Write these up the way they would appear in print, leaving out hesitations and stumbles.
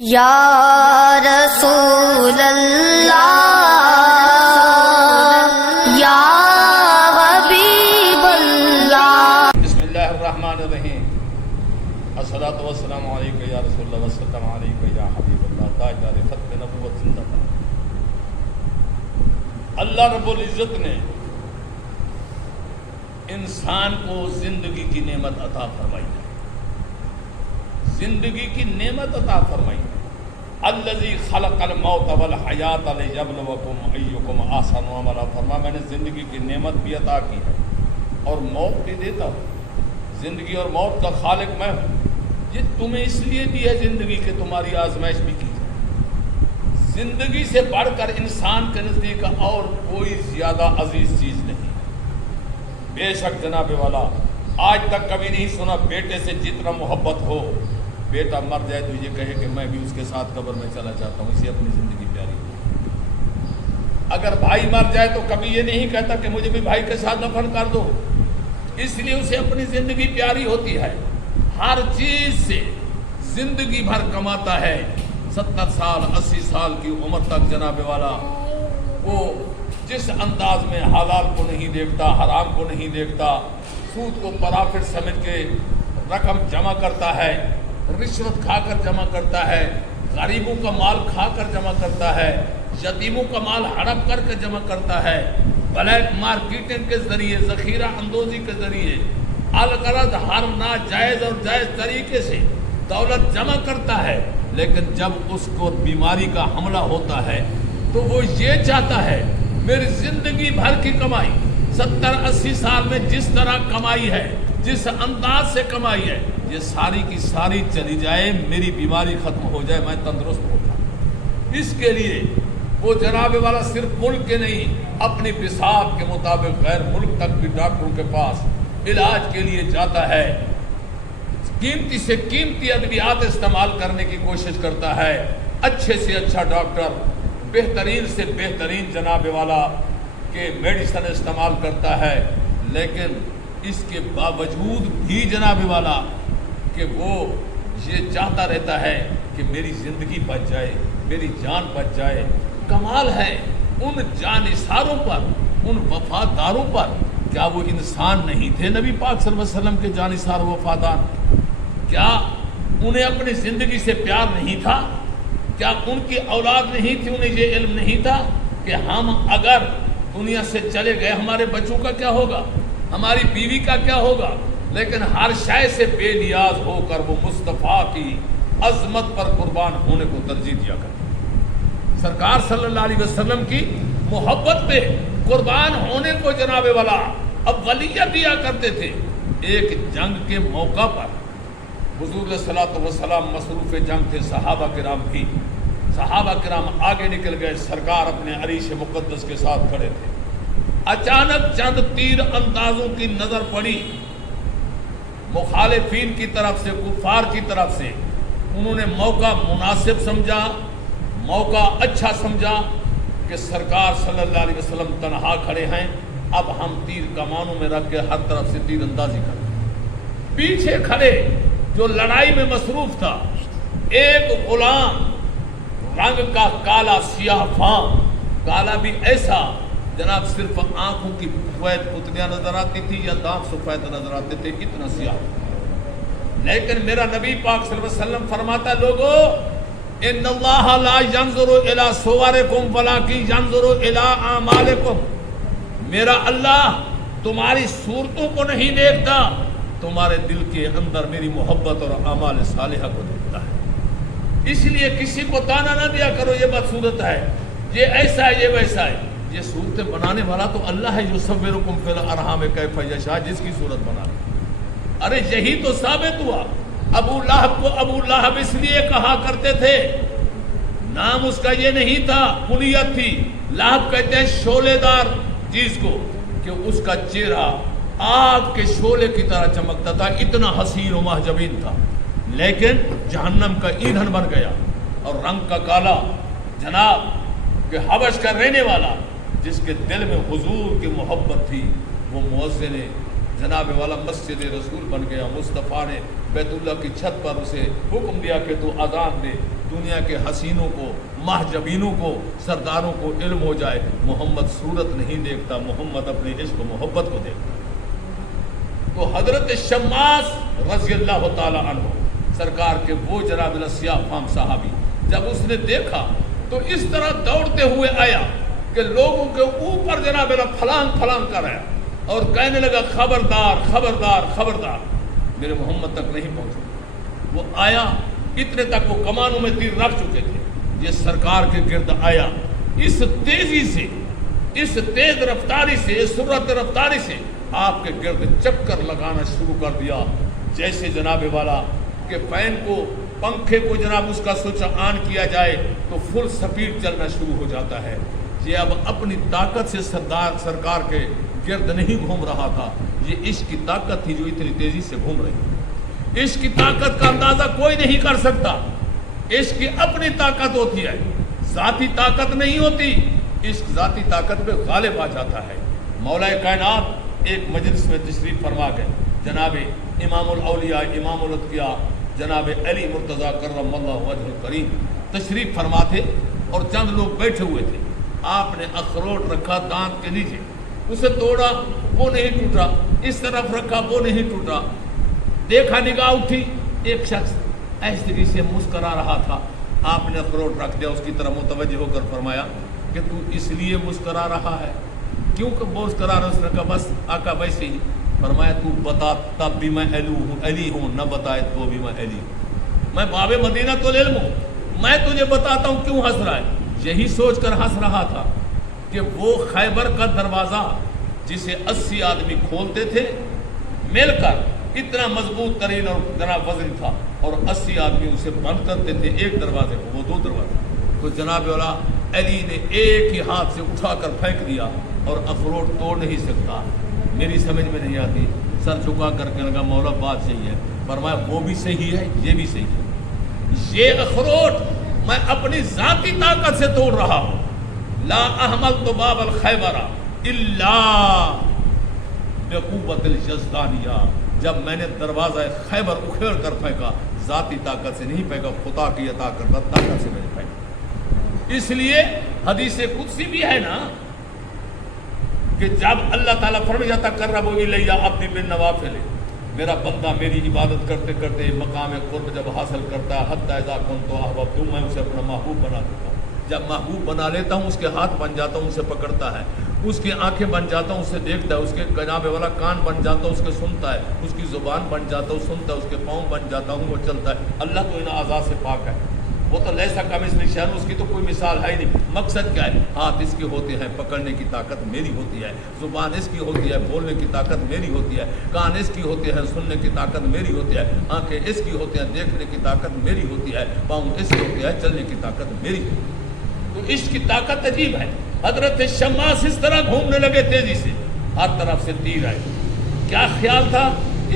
یا رسول اللہ یا حبیب اللہ۔ بسم اللہ الرحمن الرحیم۔ الصلاۃ والسلام علیکہ یا رسول اللہ والسلام علیکہ یا حبیب اللہ، تاجدار ختم نبوت زندہ باد۔ اللہ رب العزت نے انسان کو زندگی کی نعمت عطا فرمائی ہے، زندگی کی نعمت عطا فرمائی ہے۔ الذی خلق الموت والحیات لیبلوکم ایکم احسن عملا، فرمایا میں نے زندگی کی نعمت بھی عطا کی ہے اور موت بھی دیتا ہوں۔ زندگی اور موت کا خالق میں ہوں۔ یہ تمہیں اس لیے دی ہے زندگی کہ تمہاری آزمائش بھی کی جائے۔ زندگی سے بڑھ کر انسان کے نزدیک اور کوئی زیادہ عزیز چیز نہیں۔ بے شک جناب والا آج تک کبھی نہیں سنا بیٹے سے جتنا محبت ہو، بیٹا مر جائے تو یہ کہے کہ میں بھی اس کے ساتھ قبر میں چلا جاتا ہوں، اسے اپنی زندگی پیاری ہو۔ اگر بھائی مر جائے تو کبھی یہ نہیں کہتا کہ مجھے بھی بھائی کے ساتھ دفن کر دو، اس لیے اسے اپنی زندگی پیاری ہوتی ہے۔ ہر چیز سے زندگی بھر کماتا ہے، 70 سال 80 سال کی عمر تک جناب والا وہ جس انداز میں حلال کو نہیں دیکھتا، حرام کو نہیں دیکھتا، سود کو پرافٹ سمجھ کے رقم جمع کرتا ہے، رشوت کھا کر جمع کرتا ہے، غریبوں کا مال کھا کر جمع کرتا ہے، یتیموں کا مال ہڑپ کر کے جمع کرتا ہے، بلیک مارکیٹنگ کے ذریعے، ذخیرہ اندوزی کے ذریعے الغرض ہر ناجائز اور جائز طریقے سے دولت جمع کرتا ہے۔ لیکن جب اس کو بیماری کا حملہ ہوتا ہے تو وہ یہ چاہتا ہے میری زندگی بھر کی کمائی 70-80 سال میں جس طرح کمائی ہے، جس انداز سے کمائی ہے، یہ ساری کی ساری چلی جائے، میری بیماری ختم ہو جائے، میں تندرست ہو جاؤں۔ اس کے لیے وہ جناب والا صرف ملک کے نہیں، اپنی بساط کے مطابق غیر ملک تک بھی ڈاکٹروں کے پاس علاج کے لیے جاتا ہے، قیمتی سے قیمتی ادویات استعمال کرنے کی کوشش کرتا ہے، اچھے سے اچھا ڈاکٹر، بہترین سے بہترین جناب والا کہ میڈیسن استعمال کرتا ہے۔ لیکن اس کے باوجود بھی جناب والا کہ وہ یہ چاہتا رہتا ہے کہ میری زندگی بچ جائے، میری جان بچ جائے۔ کمال ہے ان جانثاروں پر، ان وفاداروں پر۔ کیا وہ انسان نہیں تھے نبی پاک صلی اللہ علیہ وسلم کے جانثار وفادار؟ کیا انہیں اپنی زندگی سے پیار نہیں تھا؟ کیا ان کی اولاد نہیں تھی؟ انہیں یہ علم نہیں تھا کہ ہم اگر دنیا سے چلے گئے ہمارے بچوں کا کیا ہوگا، ہماری بیوی کا کیا ہوگا؟ لیکن ہر شے سے بے نیاز ہو کر وہ مصطفیٰ کی عظمت پر قربان ہونے کو ترجیح دیا کرتے، سرکار صلی اللہ علیہ وسلم کی محبت پہ قربان ہونے کو جناب والا اولیت دیا کرتے تھے۔ ایک جنگ کے موقع پر حضور علیہ الصلوۃ والسلام مصروف جنگ تھے، صحابہ کرام بھی، صحابہ کرام آگے نکل گئے، سرکار اپنے عریش مقدس کے ساتھ کھڑے تھے۔ اچانک چند تیر اندازوں کی نظر پڑی مخالفین کی طرف سے، کفار کی طرف سے۔ انہوں نے موقع مناسب سمجھا، موقع اچھا سمجھا کہ سرکار صلی اللہ علیہ وسلم تنہا کھڑے ہیں، اب ہم تیر کمانوں میں رکھ کے ہر طرف سے تیر اندازی کریں۔ پیچھے کھڑے جو لڑائی میں مصروف تھا ایک غلام، رنگ کا کالا، سیاہ فام، کالا بھی ایسا جناب صرف آنکھوں کی سفید پتلیاں نظر آتی تھی یا دانت سفید نظر آتے تھے، اتنا سیاہ۔ لیکن میرا نبی پاک صلی اللہ علیہ وسلم فرماتا ہے لوگو ان اللہ لا ينظر الى صورکم ولکن ينظر الى اعمالکم، میرا اللہ تمہاری صورتوں کو نہیں دیکھتا، تمہارے دل کے اندر میری محبت اور اعمال صالحہ کو دیکھتا ہے۔ اس لیے کسی کو تانا نہ دیا کرو یہ بدصورت ہے، یہ ایسا ہے، یہ ویسا ہے۔ یہ صورتیں بنانے والا تو اللہ ہے، یصورکم فی الارحام کیف یشاء، جس کی صورت بنا رہا۔ ارے یہی تو ثابت ہوا۔ ابو لہب کو ابو لہب اس لیے کہا کرتے تھے، نام اس کا یہ نہیں تھا، کنیت تھی۔ لہب کہتے ہیں شعلے دار چیز کو، کہ اس کا چہرہ آگ کے شعلے کی طرح چمکتا تھا، اتنا حسین و محجبین تھا، لیکن جہنم کا ایندھن بن گیا۔ اور رنگ کا کالا جناب کہ حبش کا رہنے والا، جس کے دل میں حضور کی محبت تھی، وہ مؤذن جناب والا مسجد رسول بن گیا۔ مصطفیٰ نے بیت اللہ کی چھت پر اسے حکم دیا کہ تو اذان دے، دنیا کے حسینوں کو، محجبینوں کو، سرداروں کو علم ہو جائے محمد صورت نہیں دیکھتا، محمد اپنے عشق و محبت کو دیکھتا۔ تو حضرت شماس رضی اللہ تعالی عنہ سرکار کے وہ جناب سیاہ فام صحابی، جب اس نے دیکھا تو اس طرح دوڑتے ہوئے آیا کہ لوگوں کے اوپر جناب پھلانگ پھلانگ کر آیا اور کہنے لگا خبردار خبردار خبردار، میرے محمد تک نہیں پہنچا۔ وہ آیا، اتنے تک وہ کمانوں میں تیر رکھ چکے تھے، یہ سرکار کے گرد آیا، اس تیزی سے، اس تیز رفتاری سے، اس سرعت رفتاری سے آپ کے گرد چکر لگانا شروع کر دیا، جیسے جناب والا کہ فین کو، پنکھے کو جناب اس کا سوئچ آن کیا جائے تو فل سپیڈ چلنا شروع ہو جاتا ہے۔ یہ اب اپنی طاقت سے سرکار کے گرد نہیں گھوم رہا تھا، یہ عشق کی طاقت تھی جو اتنی تیزی سے گھوم رہی۔ عشق کی طاقت کا اندازہ کوئی نہیں کر سکتا، عشق کی اپنی طاقت ہوتی ہے، ذاتی طاقت نہیں ہوتی، عشق ذاتی طاقت پہ غالب آ جاتا ہے۔ مولا کائنات ایک مجلس میں تشریف فرما گئے، جناب امام الاولیاء امام الاتقیاء جناب علی مرتضیٰ کرم اللہ وجہ الکریم تشریف فرما تھے، اور چند لوگ بیٹھے ہوئے تھے۔ آپ نے اخروٹ رکھا دانت کے نیچے، اسے توڑا وہ نہیں ٹوٹا، اس طرف رکھا وہ نہیں ٹوٹا۔ دیکھا، نگاہ اٹھی، ایک شخص ایسے سے مسکرا رہا تھا۔ آپ نے اخروٹ رکھ دیا، اس کی طرف متوجہ ہو کر فرمایا کہ تو اس لیے مسکرا رہا ہے؟ کیوں کہ مسکرا رہا؟ اس نے کہا بس آقا ویسے ہی۔ فرمایا تو بتا تب بھی میں علی ہوں، نہ بتائے تو بھی میں علی ہوں، میں باب مدینہ تو العلم ہوں، میں تجھے بتاتا ہوں کیوں ہنس رہا ہے۔ یہی سوچ کر ہنس رہا تھا کہ وہ خیبر کا دروازہ جسے 80 آدمی کھولتے تھے مل کر، اتنا مضبوط ترین اور جناب وزن تھا، اور 80 آدمی اسے بند کرتے تھے ایک دروازے کو، وہ 2 دروازے۔ تو جناب والا علی نے ایک ہی ہاتھ سے اٹھا کر پھینک دیا، اور اخروٹ توڑ نہیں سکتا۔ میری سمجھ میں نہیں آتی، سر جھکا کر کے لگا مولا بات صحیح ہے۔ فرمایا وہ بھی صحیح ہے، یہ بھی صحیح ہے، یہ اخروٹ میں اپنی ذاتی طاقت سے توڑ رہا ہوں۔ لا احملت باب الخیبر الا بقوت الجزدانیہ، جب میں نے دروازہ خیبر اکھیڑ کر پھینکا، ذاتی طاقت سے نہیں پھینکا، خدا کی عطا کردہ طاقت سے میں نے پھینکا۔ اس لیے حدیث قدسی بھی ہے نا کہ جب اللہ تعالیٰ فرمایا تقرب الیہ عبدی بالنوافل، میرا بندہ میری عبادت کرتے کرتے مقام قرب جب حاصل کرتا ہے، حتی اذا کنت احببتہ، میں اسے اپنا محبوب بنا دیتا ہوں۔ جب محبوب بنا لیتا ہوں، اس کے ہاتھ بن جاتا ہوں، اسے پکڑتا ہے، اس کی آنکھیں بن جاتا ہوں، اسے دیکھتا ہے، اس کے جناب والا کان بن جاتا ہوں، اس کے سنتا ہے، اس کی زبان بن جاتا ہوں، سنتا ہے، اس کے پاؤں بن جاتا ہوں، وہ چلتا ہے۔ اللہ تو ان اعضاء سے پاک ہے، وہ تو لیسا کمثلہ شیء، اس کی تو کوئی مثال ہے ہی نہیں۔ مقصد کیا ہے؟ ہاتھ اس کے ہوتے ہیں، پکڑنے کی طاقت میری ہوتی ہے، زبان اس کی ہوتی ہے، بولنے کی طاقت میری ہوتی ہے، کان اس کی ہوتے ہیں، سننے کی طاقت میری ہوتی ہے، آنکھیں اس کی ہوتی ہیں، دیکھنے کی طاقت میری ہوتی ہے، پاؤں اس کی ہوتی ہے، چلنے کی طاقت میری ہوتی ہے۔ تو اس کی طاقت عجیب ہے۔ حضرت شماس اس طرح گھومنے لگے تیزی سے، ہر طرف سے تیر آئے۔ کیا خیال تھا؟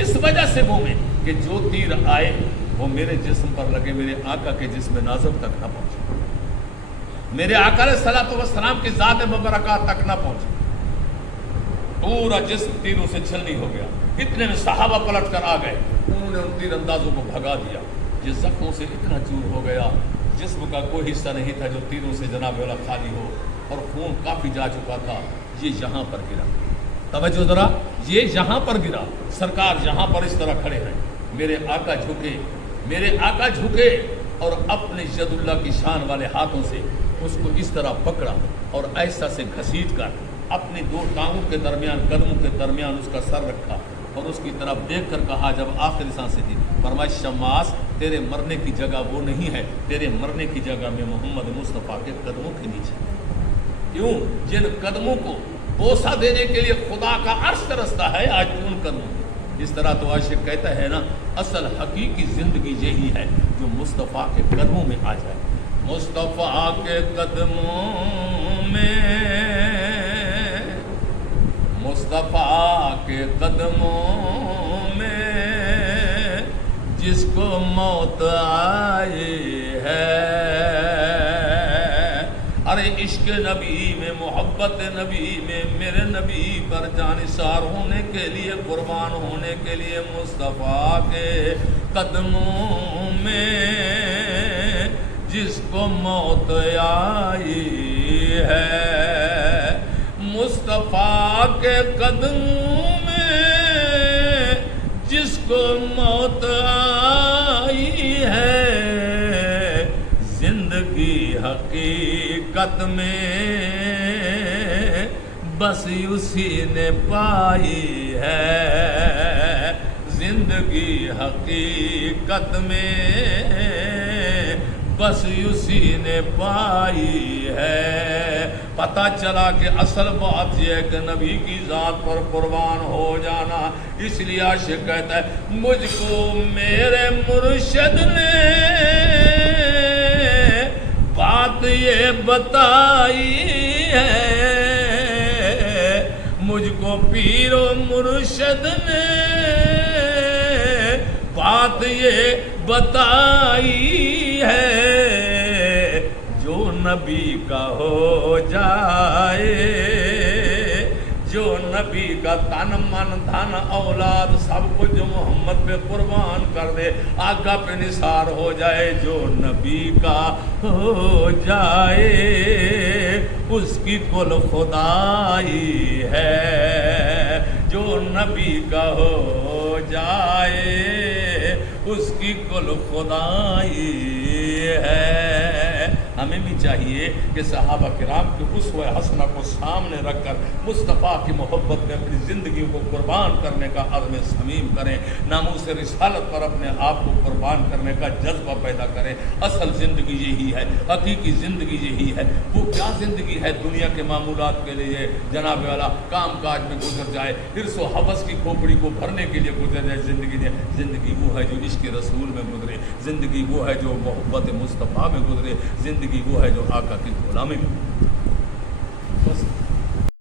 اس وجہ سے گھومے کہ جو تیر آئے وہ میرے جسم پر لگے، میرے آقا کے جسم نازک تک نہ پہنچے، میرے آقا علیہ الصلوۃ والسلام کی ذات مبارکہ تک نہ پہنچے۔ پورا جسم تیروں سے چھلنی ہو گیا۔ اتنے میں صحابہ پلٹ کر آ گئے، انہوں نے ان تیر اندازوں کو بھگا دیا۔ یہ زخموں سے اتنا چور ہو گیا، جسم کا کوئی حصہ نہیں تھا جو تیروں سے جناب والا خالی ہو، اور خون کافی جا چکا تھا۔ یہ یہاں پر گرا، توجہ ذرا، یہ یہاں پر گرا، سرکار یہاں پر اس طرح کھڑے ہیں، میرے آقا جھکے، میرے آقا جھکے، اور اپنے ید اللہ کی شان والے ہاتھوں سے اس کو اس طرح پکڑا، اور ایسا سے گھسیٹ کر اپنی 2 ٹانگوں کے درمیان، قدموں کے درمیان اس کا سر رکھا، اور اس کی طرف دیکھ کر کہا جب آخری سانسیں تھی، فرمایا شماس تیرے مرنے کی جگہ وہ نہیں ہے، تیرے مرنے کی جگہ میں محمد مصطفیٰ کے قدموں کے نیچے۔ کیوں؟ جن قدموں کو بوسہ دینے کے لیے خدا کا عرش ترستا ہے، آج ان قدموں کو۔ اس طرح تو عاشق کہتا ہے نا، اصل حقیقی زندگی یہی ہے جو مصطفیٰ کے قدموں میں آ جائے۔ مصطفیٰ کے قدموں میں، مصطفیٰ کے قدموں میں، جس کو موت آئی ہے، ارے عشق نبی میں، محبت نبی میں، میرے نبی پر جانثار ہونے کے لیے، قربان ہونے کے لیے مصطفیٰ کے قدموں میں، جس کو موت آئی ہے، مصطفیٰ کے قدموں میں جس کو موت آئی ہے، زندگی حقیقت میں بس اسی نے پائی ہے، زندگی حقیقت میں بس اسی نے پائی ہے۔ پتہ چلا کہ اصل بات یہ ہے کہ نبی کی ذات پر قربان ہو جانا، اس لیے عاشق کہتا ہے مجھ کو میرے مرشد نے بات یہ بتائی ہے، مجھ کو پیر و مرشد نے بات یہ بتائی ہے، جو نبی کا ہو جائے، جو نبی کا تن من دھن اولاد سب کچھ جو محمد پہ قربان کر دے، آقا پہ نثار ہو جائے، جو نبی کا ہو جائے اس کی کل خدائی ہے، جو نبی کا ہو جائے اس کی کل خدائی ہے۔ ہمیں بھی چاہیے کہ صحابہ کرام کی اسوہ حسنہ کو سامنے رکھ کر مصطفیٰ کی محبت میں اپنی زندگی کو قربان کرنے کا عزم صمیم کریں، ناموس رسالت پر اپنے آپ کو قربان کرنے کا جذبہ پیدا کریں۔ اصل زندگی یہی ہے، حقیقی زندگی یہی ہے۔ وہ کیا زندگی ہے دنیا کے معمولات کے لیے جناب والا کام کاج میں گزر جائے، حرص و حوث کی کھوپڑی کو بھرنے کے لیے گزر جائے زندگی وہ ہے جو عشق رسول میں گزرے، زندگی وہ ہے جو محبت مصطفیٰ میں گزرے، زندگی وہ ہے جو آقا کی غلامی میں۔